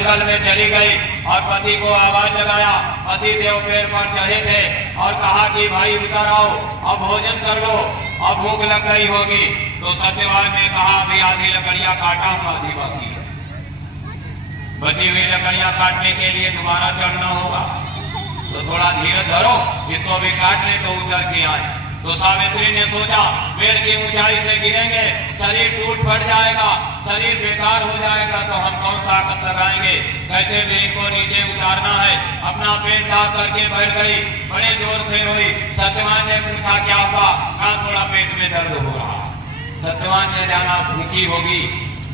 जंगल में चली गई और पति को आवाज लगाया। पति देव पेड़ पर चढ़े थे और कहा कि भाई उतर आओ, अब भोजन कर लो, अब भूख लग गई होगी। तो सत्यवान ने कहा अभी आधी लकड़ियां काटा हूं, आधी बाकी है, बची हुई लकड़ियां काटने के लिए दोबारा चढ़ना होगा, तो थोड़ा धीरज धरो, इसको भी काट ले तो उतर के आए। तो सावित्री ने सोचा पेड़ की ऊंचाई से गिरेंगे, शरीर टूट फट जाएगा, शरीर बेकार हो जाएगा, तो हम कौन ताकत लगाएंगे, कैसे भी इनको नीचे उतारना है। अपना पेट ढाक करके बैठ गई, बड़े जोर से रोई। सत्यवान ने पूछा क्या हुआ? कहा थोड़ा पेट में दर्द हो रहा। सत्यवान ने जाना भूखी होगी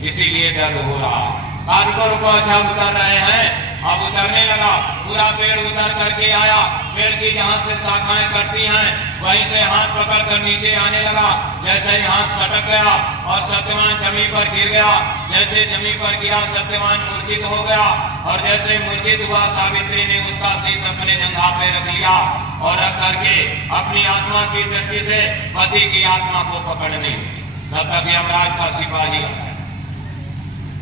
इसीलिए दर्द हो रहा। कानपुर को अच्छा उतर रहे हैं, अब उतरने लगा, पूरा पेड़ उतर करके आया। पेड़ की जहां से शाखाएं कटती हैं वहीं से हाथ पकड़ कर नीचे आने लगा। जैसे ही हाथ सटक गया और सत्यवान जमीन पर गिर गया। जैसे जमीन पर गिरा सत्यवान मूर्छित हो गया और जैसे मूर्छित हुआ सावित्री ने उसका शीश अपने जंघा पे रख लिया और रख करके अपनी आत्मा की दृष्टि से पति की आत्मा को पकड़ने, तब तक यमराज का सिपाही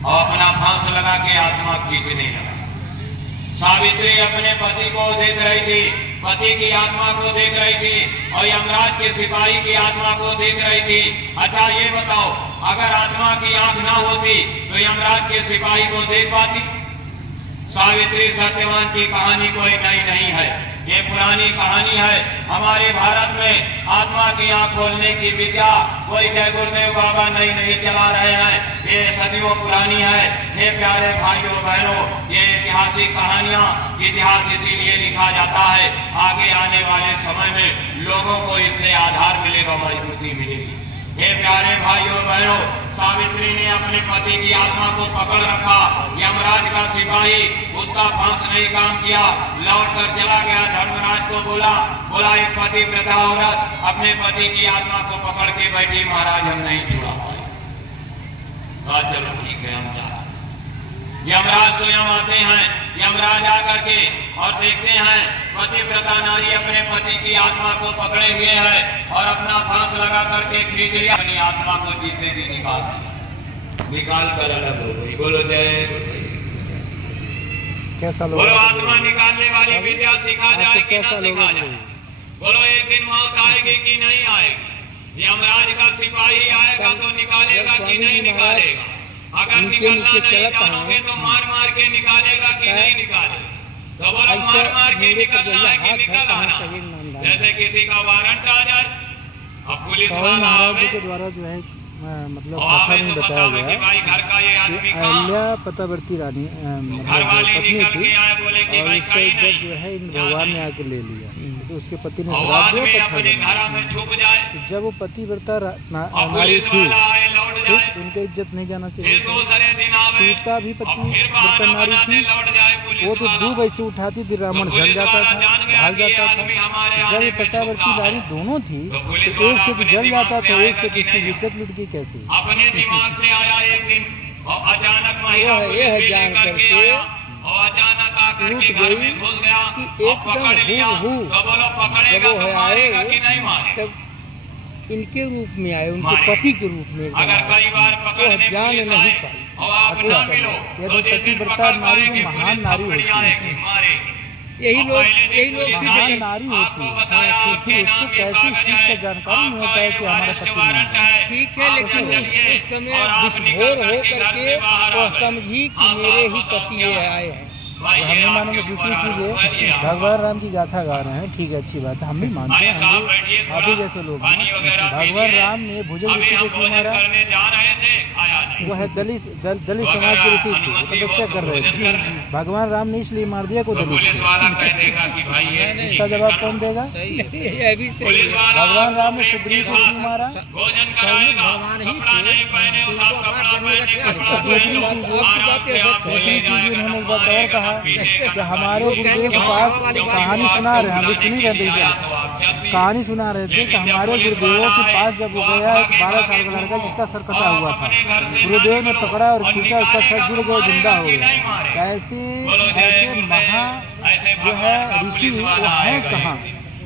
और अपना फांस लगा के आत्मा खींचने लगा। सावित्री अपने पति को देख रही थी, पति की आत्मा को देख रही थी और यमराज के सिपाही की आत्मा को देख रही थी। अच्छा ये बताओ, अगर आत्मा की आंख ना होती तो यमराज के सिपाही को देख पाती? सावित्री सत्यवान की कहानी कोई नई नहीं है, ये पुरानी कहानी है। हमारे भारत में आत्मा की आंख खोलने की विद्या कोई जय गुरुदेव बाबा नहीं चला रहे हैं, ये सदियों पुरानी है। ये प्यारे भाइयों बहनों, ये ऐतिहासिक कहानियां, इतिहास इसीलिए लिखा जाता है, आगे आने वाले समय में लोगों को इससे आधार मिलेगा, मजबूती मिलेगी। हे प्यारे भाइयों बहनों, सावित्री ने अपने पति की आत्मा को पकड़ रखा। यमराज का सिपाही उसका फांस नहीं काम किया, लौट कर चला गया। धर्मराज को बोला एक पतिव्रता औरत अपने पति की आत्मा को पकड़ के बैठी, महाराज हम नहीं छुड़ा पाए। चलो ठीक है हम जा। यमराज स्वयं आते हैं, यमराज आकर के और देखते हैं पतिव्रता नारी अपने पति की आत्मा को पकड़े हुए है और अपना फांस लगा करके खींच लिया, अपनी आत्मा को जीते भी निकाल कर अलग हो गई। बोलो जय कैसा लोग? बोलो आत्मा निकालने वाली विद्या सिखा जाए कि ना सिखा जाए? बोलो एक दिन मौत आएगी कि नहीं आएगी? यमराज का सिपाही आएगा तो निकालेगा कि नहीं निकालेगा? अगर निकलना नहीं चाहोगे तो मार के निकालेगा कि नहीं निकालेगा? तो बोलो मार के निकलना है कि निकल आना? जैसे किसी का वारंट आ जाए, अब पुलिस वाला महाराज जी के द्वारा जो है मतलब कथा में बताया गया कि अहिल्या पतावर्ती रानी मतलब पत्नी थी और उसका इज्जत जो है इन भगवान ने आके ले लिया। तो उसके पति ने श्राप दिया पत्थर। जब वो पतिव्रता नारी थी ठीक, उनका इज्जत नहीं जाना चाहिए। सीता भी पतिव्रता नारी थी, वो तो दूब ऐसे उठाती थी रावण जल जाता था, भाग जाता था। जब ये पतावर्ती नारी दोनों थी तो एक से तो जल जाता था, एक से तो उसकी इज्जत लुट गई। कैसे? अपने दिमाग से आया एक दिन और अचानक महिला यह जान करके और अचानक आकर लूट के घर में घुस गया कि एकदम जब वो है आए तब इनके रूप में आए, उनके पति के रूप में अगर कई बार पकड़ने जान नहीं पाई। अच्छा यदि पतिव्रता नारी तो महान नारी होती है, यही लोग महान नारी होती है, फिर उसको कैसे इस चीज का जानकारी नहीं होता है कि हमारा पति नहीं है? ठीक है, लेकिन उस समय विस्फोर हो करके वो समझी कि मेरे ही पति ये आए हैं। हमने मानेंगे। दूसरी चीज़ है भगवान राम की गाथा गा रहे हैं, ठीक है अच्छी बात है, हम भी मानते हैं, हम भी आप ही जैसे लोग हैं। भगवान राम ने भुजंग ऋषि को क्यों मारा? वो है दलित समाज के ऋषि थे, वो तपस्या कर रहे थे। भगवान राम ने इसलिए मार दिया को दलित थे। इसका जवाब कौन देगा? भगवान राम ने सुग्रीव को क्यों मारा? दूसरी चीज इन्होंने एक बात और कहा कि हमारे गुरुदेव के पास कहानी सुना रहे, हम भी सुनी रहते थे, कहानी सुना रहे थे कि हमारे गुरुदेवों के पास जब वो गया 12 साल का लड़का जिसका सर कटा हुआ था, गुरुदेव ने पकड़ा और खींचा, उसका सर जुड़ गया, जिंदा हो गया। ऐसे महा जो है ऋषि वो है कहाँ?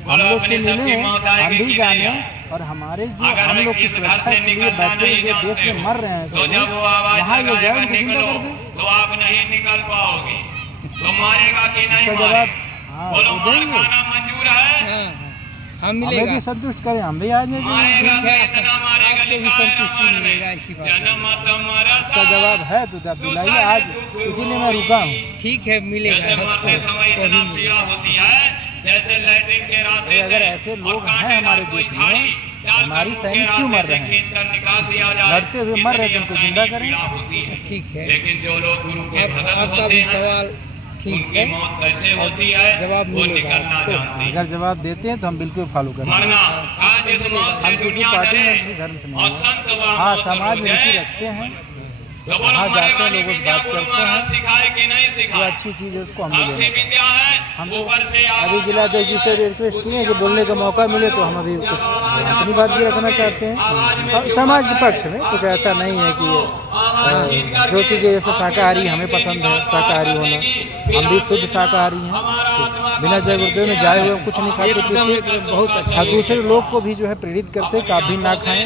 हम लोग से मिले, हम भी जाने, और हमारे जो हम लोग की सुरक्षा के लिए बैठे जो देश में मर रहे हैं सब, वहाँ ये जाए उनको जिंदा कर दे। तो आप नहीं निकल पाओगे। तो मारेगा कि नहीं इसका मारेगा? जवाब हाँ बोलो वो मार देंगे, खाना मंजूर है? हम हमें मिलेगा। भी संतुष्ट करें, हम भी आज ठीक है, आपको भी संतुष्टि मिलेगा, इसी बात में। इसका जवाब है तो आप दिलाइए, आज इसीलिए मैं रुका हूँ। ठीक है, मिलेगा। जैसे मरते समय कभी इतना मिलेगा। पिया होती है, जैसे लैट्रिन के रास्ते अगर से ऐसे लोग और कांटे हैं हमारे का कोई देश में, खाड़ी, चार हमारी कदमों सैनिक के क्यों मर रास्ते रहे से हैं? खींचकर निकाल दिया जाए, लड़ते हुए मर रहे थे, इतनी उनको जिंदा असैनिक करें। पीड़ा होती है। ठीक है, लेकिन जो लोग गुरु के भगत आपका होते भी हैं, सवाल ठीक उनकी है। मौत कैसे होती है जवाब वो मिलेगा निकलना आपको। जानते हैं। अगर जवाब देते हैं तो हम बिल्कुल फॉलो करेंगे। मरना आज इस मौत से हम किसी दुनिया पार्टी में डरे किसी धर्म से और नहीं संत है। वहाँ हाँ, को समाज में करोगे। रुचि रखते हैं, तो बोलो वहाँ जाते मरेगा हैं, नहीं लोगों से विद्या बात गुरु करते महाराज हैं। सिखाए कि नहीं जो सिखाए? अच्छी चीज़ है उसको हम भी आपसी लेना चाहिए। विद्या है, हम तो ऊपर से अभी जिलाध्यक्ष जी से रिक्वेस्ट किए हैं कि बोलने का मौका मिले तो हम अभी कुछ अपनी बात भी रखना चाहते हैं। और समाज के पक्ष में कुछ ऐसा नहीं है कि जो चीज़ें जैसे शाकाहारी हमें पसंद है, शाकाहारी होना, हम भी शुद्ध शाकाहारी हैं, बिना जय गुरुदेव में जाए हुए हम कुछ नहीं खाते एकदम पीते। एकदम बहुत अच्छा। और दूसरे लोग को भी जो है प्रेरित करते हैं कि आप भी ना खाएं,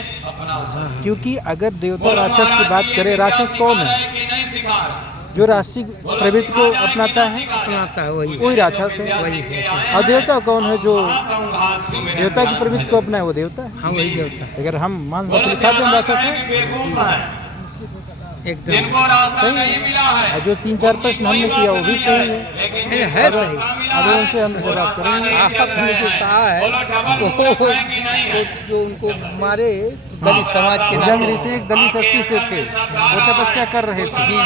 क्योंकि अगर देवता राक्षस की बात करें, राक्षस कौन है? जो राक्षसिक प्रवृत्ति को अपनाता है, अपनाता है वही राक्षस है। वही है। और देवता कौन है? जो देवता की प्रवृत्ति को अपनाए वो देवता है। हाँ, वही देवता है। अगर हम मांस मछली खाते हैं, हम राक्षस हैं। एकदम सही है। और जो 3-4 प्रश्न हमने किया वो भी सही है। है सही। अब उनसे हम जवाब करेंगे। आपने जो कहा है वो जो उनको मारे तो दलित समाज के भुजंग नाते- ऋषि एक दलित 80 से थे, वो तपस्या कर रहे थे। जी, जी।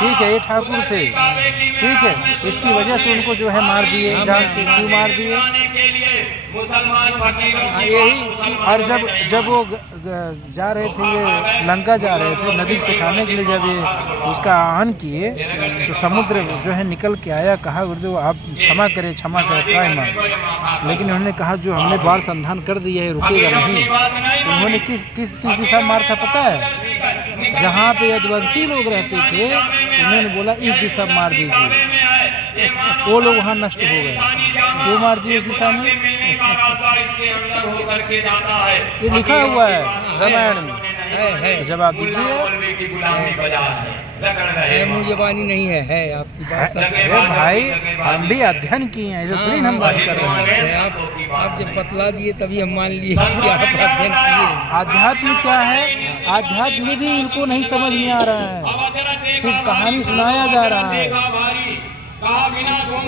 ठीक है, ये ठाकुर थे, ठीक है, इसकी वजह से उनको जो है मार दिए। जान से क्यों मार दिए? हाँ, यही और जब वो जा रहे थे, ये लंका जा रहे थे, नदी से खाने के लिए जब ये उसका आहन किए तो समुद्र जो है निकल के आया। कहा गुरुदेव आप क्षमा करें, क्षमा करें, काय मार। लेकिन उन्होंने कहा जो हमने बाढ़ संधान कर दिया है रुकेगा नहीं। तो उन्होंने किस दिशा में मार था पता है? जहाँ पे यदुवंशी लोग रहते थे उन्होंने बोला इस दिशा में मार दीजिए, वो लोग वहाँ नष्ट हो गए। क्यों मार दिए इस दिशा में? ये लिखा हुआ है रामायण में। है जवाब दीजिए। मुझे बानी नहीं है आपकी बात सब है। अरे भाई, हम भी अध्ययन किए हैं, ऐसे थोड़ी ना हम बात कर रहे हैं। आप जब बतला दिए तभी हम मान लिए कि आप अध्ययन किए। आध्यात्म क्या है? आध्यात्म में भी इनको नहीं समझ में आ रहा है, सिर्फ कहानी सुनाया जा रहा है।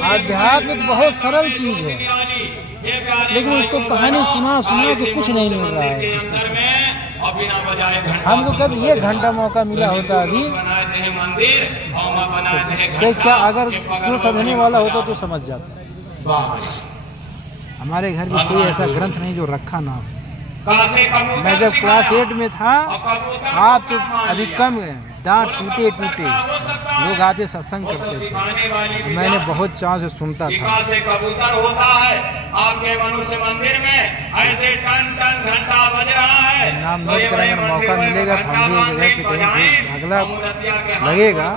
आध्यात्म तो बहुत सरल चीज है, लेकिन उसको कहानी सुना के कुछ नहीं मिल रहा है। हमको कब 1 घंटा मौका मिला होता अभी, तो क्या अगर जो समझने वाला होता तो समझ जाता। हमारे घर में कोई ऐसा ग्रंथ नहीं जो रखा ना हो। मैं जब क्लास 8 में था, आप तो अभी कम हैं, दांत टूटे लोग आते सत्संग करते थे, मैंने बहुत चाव से सुनता था। कबूतर होता है आपके मनुष्य मंदिर में, ऐसे टन घंटा बज रहा है। नाम नोट करेंगे, अगर मौका मिलेगा तो हम भी जगह पे कहीं अगला लगेगा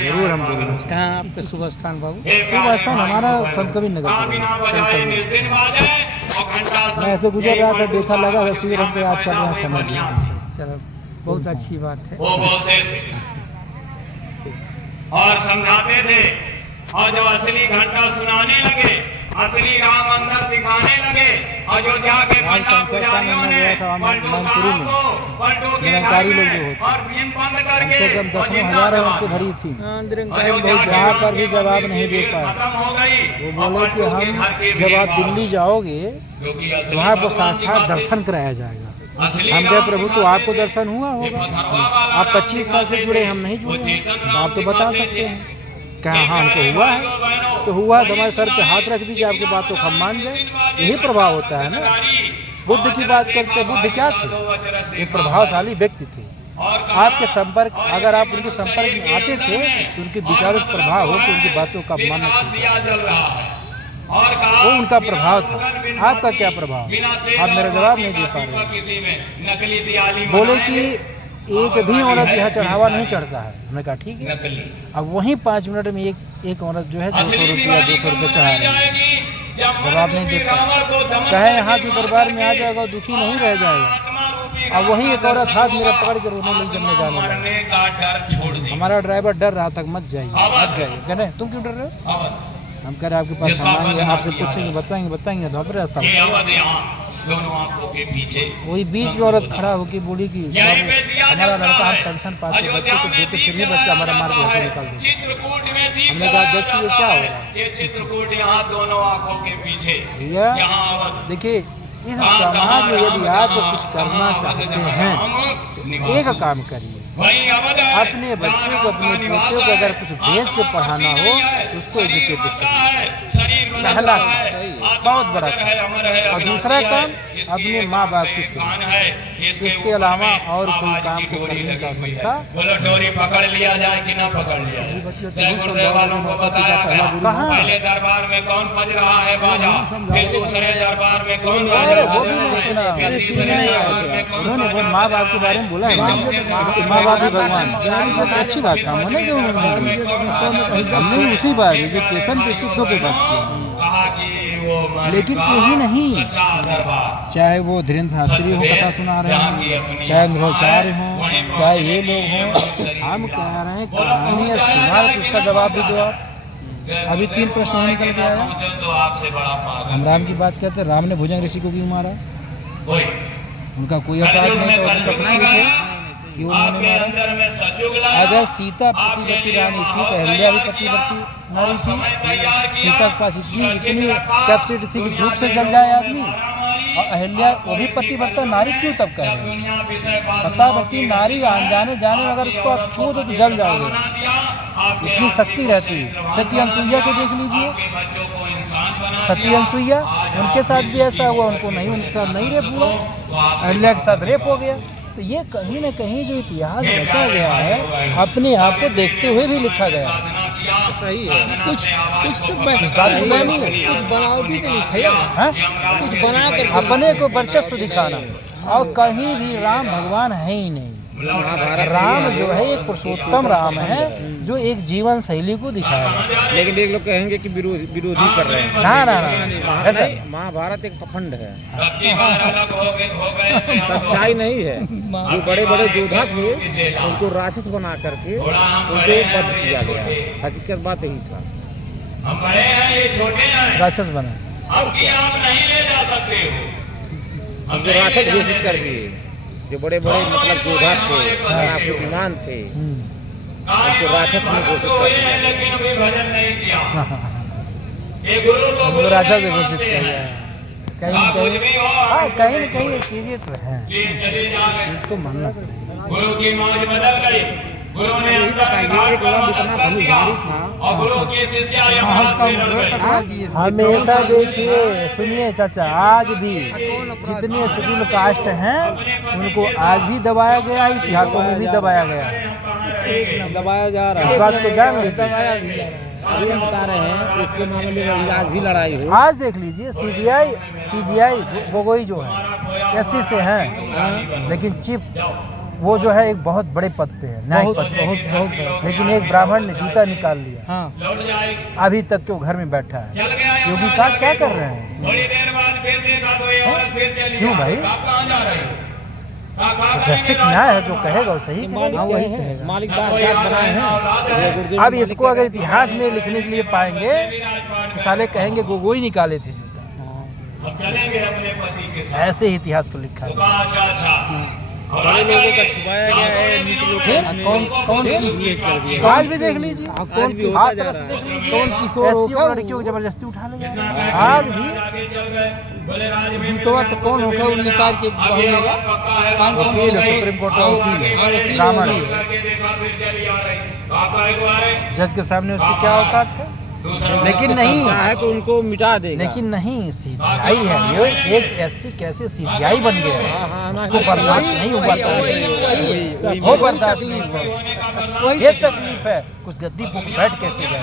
जरूर हम बोलेंगे। कहाँ आपके शुभ स्थान बाबू? शुभ स्थान हमारा संत कबीर नगर। मैं ऐसे गुजर रहा था, देखा लगा था शिविर हम पे आज चल रहे हैं, समझ लीजिए। चलो, बहुत अच्छी बात है। वो बोलते थे और समझाते थे, और जो असली घंटा सुनाने लगे, असली राम अंदर दिखाने लगे, अयोध्या के राम संकीर्तन में गया था मैनपुरी में, निरंकारी लोग जो होते हमसे कम 10,000 औरतें भरी थी। यहाँ पर भी जवाब नहीं दे पाए। वो बोले कि हम जब आप दिल्ली जाओगे तो वहाँ आपको साक्षात दर्शन कराया जाएगा। हम कहे प्रभु तो आपको दर्शन हुआ होगा, आप 25 साल से जुड़े, हम नहीं जुड़े हैं, तो आप तो बता सकते हैं। कहा हाँ हमको हुआ है, तो हुआ तो हमारे सर पे हाथ रख दीजिए, आपकी बात तो हम मान जाए। यही प्रभाव होता है ना। बुद्ध की बात करते, बुद्ध क्या थे? एक प्रभावशाली व्यक्ति थे। आपके संपर्क, अगर आप उनके संपर्क में आते थे तो उनके विचारों से प्रभाव हो कि उनकी बातों का मानना चाहिए, वो उनका प्रभाव था। आपका क्या प्रभाव? आप मेरा जवाब नहीं दे पा रहे। बोले कि एक भी औरत यहाँ चढ़ावा नहीं चढ़ता है। हमने कहा ठीक है। अब वहीं 5 मिनट में एक औरत जो है 200 रुपया 200 रुपये चढ़ा रही है, जवाब नहीं दे पाए। कहे यहाँ जो दरबार में आ जाएगा दुखी नहीं रह जाएगा। और वहीं एक औरत हाथ मेरा पकड़ के रोने लगी जब मैं जाने लगा। मरने का डर छोड़ दे। हमारा ड्राइवर डर रहा था, मत जाइए मत जाइए। कह रहे तुम क्यों डर रहे हो? हम कह रहे आपके पास सामान है, आपसे पूछेंगे बताएंगे तो आप रास्ता ये अवध यहाँ दोनों आंखों के पीछे। वही बीच में औरत खड़ा होकर बोली कि बाबू हमारा लड़का, हम पेंशन पाते बच्चे को देते फिर भी बच्चा हमारा मार के ऐसे निकाल देते। चित्रकूट में हमने कहा देखिए ये क्या हो रहा है। ये चित्रकूट यहाँ दोनों आंखों के पीछे। भैया यहाँ अवध देखिए, इस समाज में यदि आप कुछ करना चाहते हैं तो एक काम करिए, वही अवध है। अपने बच्चे को, अपने पोते को अगर कुछ बेच के पढ़ाना हो तो उसको एजुकेटेड करिए। पहला बहुत बड़ा काम। और दूसरा काम अपने माँ बाप की सेवा। इसके अलावा और कोई काम को कर नहीं जा सकता। बोलो डोरी पकड़ लिया जाए कि ना पकड़ लिया जाए। कहाँ पहले दरबार में कौन बज रहा है बाजा, फिर दूसरे दरबार में कौन बज अरे रहा वो भी नहीं सुना, मैंने सुनने नहीं आया था। उन्होंने वो माँ बाप के बारे में बोला है, उसके माँ बाप ही भगवान। अच्छी बात है, हमने क्यों हमने भी उसी बात एजुकेशन पे दो पे बात की। लेकिन यही नहीं, चाहे वो धीरेन्द्र शास्त्री हो कथा सुना रहे हों, चाहे मध्वाचार्य हों, चाहे ये लोग हों, हम कह रहे हैं कहानी या सुना तो उसका जवाब भी दो आप। अभी 3 प्रश्न ही निकल के आया। हम राम की बात करते, राम ने भुजंग ऋषि को क्यों मारा? उनका कोई अपराध नहीं था, उनका कुछ नहीं था, क्यों उन्होंने मारा? अगर सीता पतिव्रती रानी थी तो अहल्या भी पतिव्रती नारी थी। सीता के पास इतनी कैपेसिटी थी कि धूप से जल जाए आदमी, और अहल्या वो भी पतिव्रता नारी क्यों तब कह रहे हैं? पतिव्रती नारी अनजाने जाने अगर उसको आप छू दो तो जल जाओगे, इतनी शक्ति रहती है। सती अनसुईया को देख लीजिए, सती अनसुईया उनके साथ भी ऐसा हुआ, उनको नहीं, उनके साथ नहीं रेप हुआ, अहल्या के साथ रेप हो गया। तो ये कहीं ना कहीं जो इतिहास रचा गया है अपने आप को देखते हुए भी लिखा गया है। सही है, कुछ तो इस बात को मानिए, कुछ बनावटी तो लिखा है, कुछ बना कर अपने को वर्चस्व दिखाना। और कहीं भी राम भगवान है ही नहीं। राम जो है एक पुरुषोत्तम राम है जो एक जीवन शैली को दिखाया। लेकिन एक लोग कहेंगे कि विरोधी कर रहे हैं। ना ऐसा महाभारत एक पखंड है, सच्चाई नहीं है। जो बड़े बड़े योद्धा थे उनको राक्षस बना करके उनको वध किया गया। हकीकत बात यही था, राक्षस बना, उनको राक्षस घोषित कर दिए। जो बड़े बड़े मतलब योद्धा थे, विमान थे, उनको राक्षस में घोषित कर दिया। उनको राजा से घोषित किया गया। कहीं न कहीं ये चीजें तो हैं, इसको मानना पड़ेगा। गुरु की मौज बदल गई। गुरु ने एक इतना धनुर्धारी था, और गुरु की शिष्या यहाँ से लड़ गई। हमेशा देखिए, सुनिए चाचा, आज भी जितने शेड्यूल कास्ट हैं उनको आज भी दबाया गया है, इतिहासों में भी दबाया गया है, दबाया जा रहा है। इस बात को जान लीजिए। अभी हम बता रहे हैं कि इसके मामले में आज भी लड़ाई हुई। आज देख लीजिए, सीजीआई गोगोई जो है एससी से हैं, लेकिन चीफ वो जो है एक बहुत बड़े पद पे है, न्यायिक पद पे, बहुत लेकिन एक ब्राह्मण ने जूता निकाल लिया। हाँ। अभी तक क्यों घर में बैठा है? योगी का क्या कर रहे हैं? क्यों भाई? जस्टिस न्याय है, जो कहेगा वो सही कहेगा। अब इसको अगर इतिहास में लिखने के लिए पाएंगे तो साले कहेंगे गोगोई निकाले थे जूता। ऐसे ही इतिहास को लिखा है। बड़े लोगों का छुपाया गया है, नीचे लोग कौन कर दिया। आज भी देख लीजिए, आज भी होता जा रहा है। कौन किशोर लड़कियों को जबरदस्ती उठा लेगा। आज भी तो कौन होगा वो निकाल के वकील है, सुप्रीम कोर्ट का वकील है, ब्राह्मण है। जज के सामने उसकी क्या औकात है? लेकिन नहीं है तो उनको मिटा देगा। लेकिन नहीं, सीजीआई है ये, एक एससी कैसे सीजीआई बन गया है, उसको बर्दाश्त नहीं हुआ। वो बर्दाश्त नहीं हुआ, ये तकलीफ है। कुछ गद्दी पे बैठ कैसे गए।